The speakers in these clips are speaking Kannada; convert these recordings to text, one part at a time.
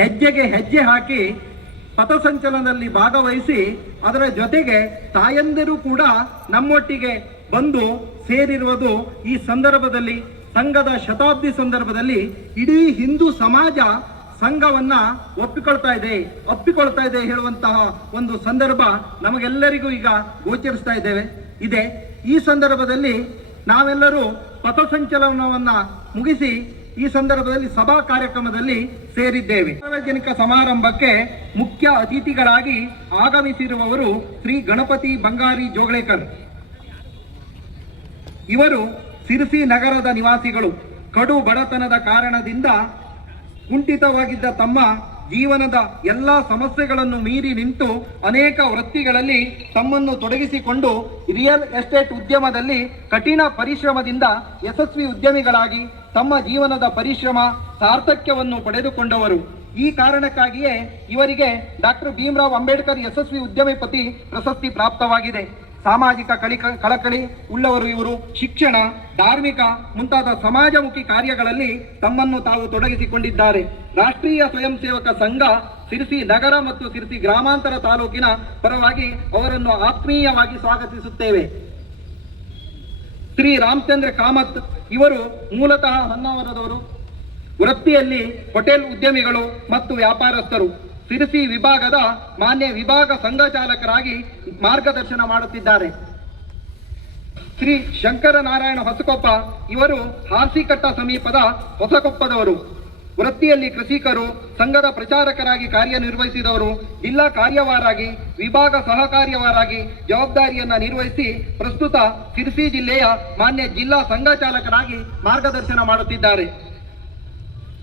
ಹೆಜ್ಜೆಗೆ ಹೆಜ್ಜೆ ಹಾಕಿ ಪಥಸಂಚಲನದಲ್ಲಿ ಭಾಗವಹಿಸಿ ಅದರ ಜೊತೆಗೆ ತಾಯಂದಿರು ಕೂಡ ನಮ್ಮೊಟ್ಟಿಗೆ ಬಂದು ಸೇರಿರುವುದು ಈ ಸಂದರ್ಭದಲ್ಲಿ ಸಂಘದ ಶತಾಬ್ದಿ ಸಂದರ್ಭದಲ್ಲಿ ಇಡೀ ಹಿಂದೂ ಸಮಾಜ ಸಂಘವನ್ನ ಒಪ್ಪಿಕೊಳ್ತಾ ಇದೆ ಒಪ್ಪಿಕೊಳ್ತಾ ಇದೆ ಹೇಳುವಂತಹ ಒಂದು ಸಂದರ್ಭ ನಮಗೆಲ್ಲರಿಗೂ ಈಗ ಗೋಚರಿಸ್ತಾ ಇದ್ದೇವೆ. ಇದೆ. ಈ ಸಂದರ್ಭದಲ್ಲಿ ನಾವೆಲ್ಲರೂ ಪಥಸಂಚಲನವನ್ನು ಮುಗಿಸಿ ಈ ಸಂದರ್ಭದಲ್ಲಿ ಸಭಾ ಕಾರ್ಯಕ್ರಮದಲ್ಲಿ ಸೇರಿದ್ದೇವೆ. ಸಾರ್ವಜನಿಕ ಸಮಾರಂಭಕ್ಕೆ ಮುಖ್ಯ ಅತಿಥಿಗಳಾಗಿ ಆಗಮಿಸಿರುವವರು ಶ್ರೀ ಗಣಪತಿ ಬಂಗಾರಿ ಜೋಗಳೇಕರ್ ಇವರು ಸಿರಸಿ ನಗರದ ನಿವಾಸಿಗಳು. ಕಡು ಬಡತನದ ಕಾರಣದಿಂದ ಕುಂಠಿತವಾಗಿದ್ದ ತಮ್ಮ ಜೀವನದ ಎಲ್ಲ ಸಮಸ್ಯೆಗಳನ್ನು ಮೀರಿ ನಿಂತು ಅನೇಕ ವೃತ್ತಿಗಳಲ್ಲಿ ತಮ್ಮನ್ನು ತೊಡಗಿಸಿಕೊಂಡು ರಿಯಲ್ ಎಸ್ಟೇಟ್ ಉದ್ಯಮದಲ್ಲಿ ಕಠಿಣ ಪರಿಶ್ರಮದಿಂದ ಯಶಸ್ವಿ ಉದ್ಯಮಿಗಳಾಗಿ ತಮ್ಮ ಜೀವನದ ಪರಿಶ್ರಮ, ಸಾರ್ಥಕ್ಯವನ್ನು ಪಡೆದುಕೊಂಡವರು. ಈ ಕಾರಣಕ್ಕಾಗಿಯೇ ಇವರಿಗೆ ಡಾಕ್ಟರ್ ಭೀಮರಾವ್ ಅಂಬೇಡ್ಕರ್ ಯಶಸ್ವಿ ಉದ್ಯಮಿಪತಿ ಪ್ರಶಸ್ತಿ ಪ್ರಾಪ್ತವಾಗಿದೆ. ಸಾಮಾಜಿಕ ಕಲಿಕ ಕಳಕಳಿ ಉಳ್ಳವರು ಇವರು ಶಿಕ್ಷಣ, ಧಾರ್ಮಿಕ ಮುಂತಾದ ಸಮಾಜಮುಖಿ ಕಾರ್ಯಗಳಲ್ಲಿ ತಮ್ಮನ್ನು ತಾವು ತೊಡಗಿಸಿಕೊಂಡಿದ್ದಾರೆ. ರಾಷ್ಟ್ರೀಯ ಸ್ವಯಂ ಸೇವಕ ಸಂಘ ಸಿರಿಸಿ ನಗರ ಮತ್ತು ಸಿರಿಸಿ ಗ್ರಾಮಾಂತರ ತಾಲೂಕಿನ ಪರವಾಗಿ ಅವರನ್ನು ಆತ್ಮೀಯವಾಗಿ ಸ್ವಾಗತಿಸುತ್ತೇವೆ. ಶ್ರೀ ರಾಮಚಂದ್ರ ಕಾಮತ್ ಇವರು ಮೂಲತಃ ಹೊನ್ನಾವರದವರು. ವೃತ್ತಿಯಲ್ಲಿ ಹೋಟೆಲ್ ಉದ್ಯಮಿಗಳು ಮತ್ತು ವ್ಯಾಪಾರಸ್ಥರು. ಸಿರಿಸಿ ವಿಭಾಗದ ಮಾನ್ಯ ವಿಭಾಗ ಸಂಘ ಚಾಲಕರಾಗಿ ಮಾರ್ಗದರ್ಶನ ಮಾಡುತ್ತಿದ್ದಾರೆ. ಶ್ರೀ ಶಂಕರನಾರಾಯಣ ಹೊಸಕೊಪ್ಪ ಇವರು ಹಾರ್ಸಿಕಟ್ಟ ಸಮೀಪದ ಹೊಸಕೊಪ್ಪದವರು. ವೃತ್ತಿಯಲ್ಲಿ ಕೃಷಿಕರು, ಸಂಘದ ಪ್ರಚಾರಕರಾಗಿ ಕಾರ್ಯನಿರ್ವಹಿಸಿದವರು, ಜಿಲ್ಲಾ ಕಾರ್ಯವಾರಾಗಿ, ವಿಭಾಗ ಸಹಕಾರ್ಯವಾರಾಗಿ ಜವಾಬ್ದಾರಿಯನ್ನ ನಿರ್ವಹಿಸಿ ಪ್ರಸ್ತುತ ಸಿರಿಸಿ ಜಿಲ್ಲೆಯ ಮಾನ್ಯ ಜಿಲ್ಲಾ ಸಂಘ ಚಾಲಕರಾಗಿ ಮಾರ್ಗದರ್ಶನ ಮಾಡುತ್ತಿದ್ದಾರೆ.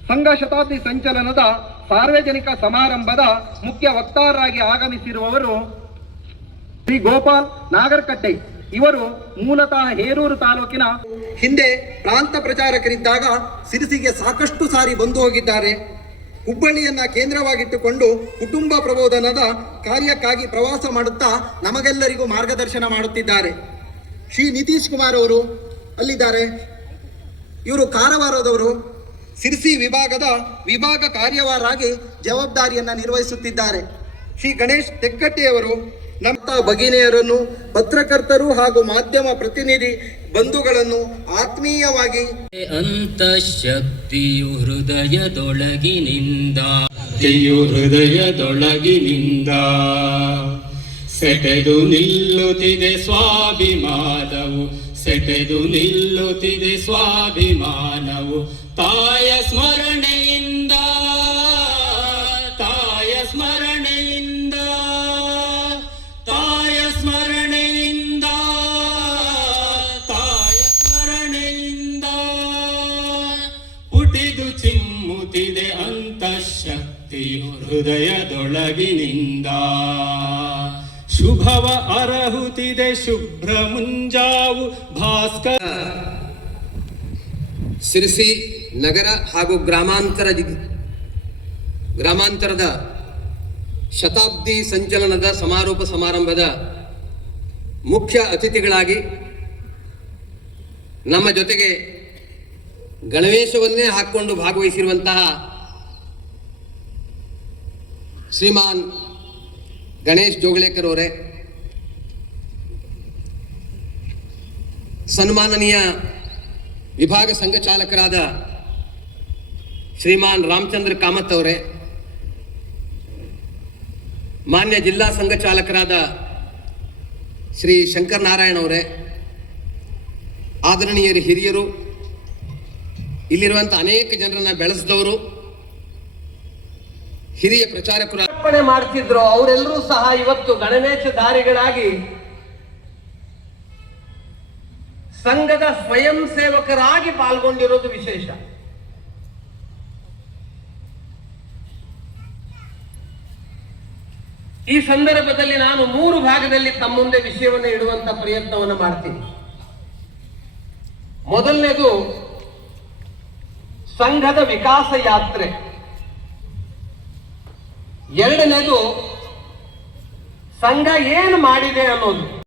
ಸಂಘ ಶತಾಬ್ದಿ ಸಂಚಲನದ ಸಾರ್ವಜನಿಕ ಸಮಾರಂಭದ ಮುಖ್ಯ ವಕ್ತಾರರಾಗಿ ಆಗಮಿಸಿರುವವರು ಶ್ರೀ ಗೋಪಾಲ್ ನಾಗರಕಟ್ಟೆ. ಇವರು ಮೂಲತಃ ಹೇರೂರು ತಾಲೂಕಿನ ಹಿಂದೆ ಪ್ರಾಂತ ಪ್ರಚಾರಕರಿದ್ದಾಗ ಸಿರಿಸಿಗೆ ಸಾಕಷ್ಟು ಸಾರಿ ಬಂದು ಹೋಗಿದ್ದಾರೆ. ಹುಬ್ಬಳ್ಳಿಯನ್ನ ಕೇಂದ್ರವಾಗಿಟ್ಟುಕೊಂಡು ಕುಟುಂಬ ಪ್ರಬೋಧನದ ಕಾರ್ಯಕ್ಕಾಗಿ ಪ್ರವಾಸ ಮಾಡುತ್ತಾ ನಮಗೆಲ್ಲರಿಗೂ ಮಾರ್ಗದರ್ಶನ ಮಾಡುತ್ತಿದ್ದಾರೆ. ಶ್ರೀ ನಿತೀಶ್ ಕುಮಾರ್ ಅವರು ಅಲ್ಲಿದ್ದಾರೆ. ಇವರು ಕಾರವಾರದವರು. ಸಿರ್ಸಿ ವಿಭಾಗದ ವಿಭಾಗ ಕಾರ್ಯವಾರಾಗಿ ಜವಾಬ್ದಾರಿಯನ್ನು ನಿರ್ವಹಿಸುತ್ತಿದ್ದಾರೆ. ಶ್ರೀ ಗಣೇಶ್ ತೆಕ್ಕಟ್ಟಿಯವರು ನಮ್ಮ ಭಗಿನಿಯರನ್ನು ಪತ್ರಕರ್ತರು ಹಾಗೂ ಮಾಧ್ಯಮ ಪ್ರತಿನಿಧಿ ಬಂಧುಗಳನ್ನು ಆತ್ಮೀಯವಾಗಿ ಅಂತಃಶಕ್ತಿಯು ಹೃದಯದೊಳಗಿನಿಂದ ಹೃದಯದೊಳಗಿನಿಂದ ಸೆಟೆದು ನಿಲ್ಲುತ್ತಿದೆ ಸ್ವಾಭಿಮಾನವು. ಸೆಟೆದು ನಿಲ್ಲುತ್ತಿದೆ ಸ್ವಾಭಿಮಾನವು. ತಾಯ ಸ್ಮರಣೆಯಿಂದ ತಾಯ ಸ್ಮರಣೆಯಿಂದ ತಾಯ ಸ್ಮರಣೆಯಿಂದ ತಾಯ ಸ್ಮರಣೆಯಿಂದ ಪುಟಿದು ಚಿಮ್ಮುತ್ತಿದೆ ಅಂತಃಶಕ್ತಿಯು ಹೃದಯದೊಳಗಿನಿಂದ. ಶುಭವ ಅರಹುತಿದೆ ಶುಭ್ರ ಮುಂಜಾವು ಭಾಸ್ಕರ ಸಿರಿಸಿ ನಗರ ಹಾಗೂ ಗ್ರಾಮಾಂತರ ಗ್ರಾಮಾಂತರದ ಶತಾಬ್ದಿ ಸಂಚಲನದ ಸಮಾರೋಪ ಸಮಾರಂಭದ ಮುಖ್ಯ ಅತಿಥಿಗಳಾಗಿ ನಮ್ಮ ಜೊತೆಗೆ ಗಣವೇಶವನ್ನೇ ಹಾಕ್ಕೊಂಡು ಭಾಗವಹಿಸಿರುವಂತಹ ಶ್ರೀಮಾನ್ ಗಣೇಶ್ ಜೋಗಳೇಕರ್ ಅವರೇ, ಸನ್ಮಾನನೀಯ ವಿಭಾಗ ಸಂಘ ಚಾಲಕರಾದ ಶ್ರೀಮಾನ್ ರಾಮಚಂದ್ರ ಕಾಮತ್ ಅವರೇ, ಮಾನ್ಯ ಜಿಲ್ಲಾ ಸಂಘ ಚಾಲಕರಾದ ಶ್ರೀ ಶಂಕರ್ ನಾರಾಯಣ ಅವರೇ, ಆದರಣೀಯರು ಹಿರಿಯರು ಇಲ್ಲಿರುವಂಥ ಅನೇಕ ಜನರನ್ನು ಬೆಳೆಸಿದವರು ಹಿರಿಯ ಪ್ರಚಾರಕರು ಅರ್ಪಣೆ ಮಾಡ್ತಿದ್ರು ಅವರೆಲ್ಲರೂ ಸಹ ಇವತ್ತು ಗಣನೇಶಧಾರಿಗಳಾಗಿ ಸಂಘದ ಸ್ವಯಂ ಸೇವಕರಾಗಿ ಪಾಲ್ಗೊಂಡಿರೋದು ವಿಶೇಷ. ಈ ಸಂದರ್ಭದಲ್ಲಿ ನಾನು ಮೂರು ಭಾಗದಲ್ಲಿ ತಮ್ಮ ಮುಂದೆ ವಿಷಯವನ್ನು ಇಡುವಂತ ಪ್ರಯತ್ನವನ್ನು ಮಾಡ್ತೀನಿ. ಮೊದಲನೇದು, ಸಂಘದ ವಿಕಾಸ ಯಾತ್ರೆ. ಎರಡನೇದು ಸಂಘ ಏನು ಮಾಡಿದೆ ಅನ್ನೋದು.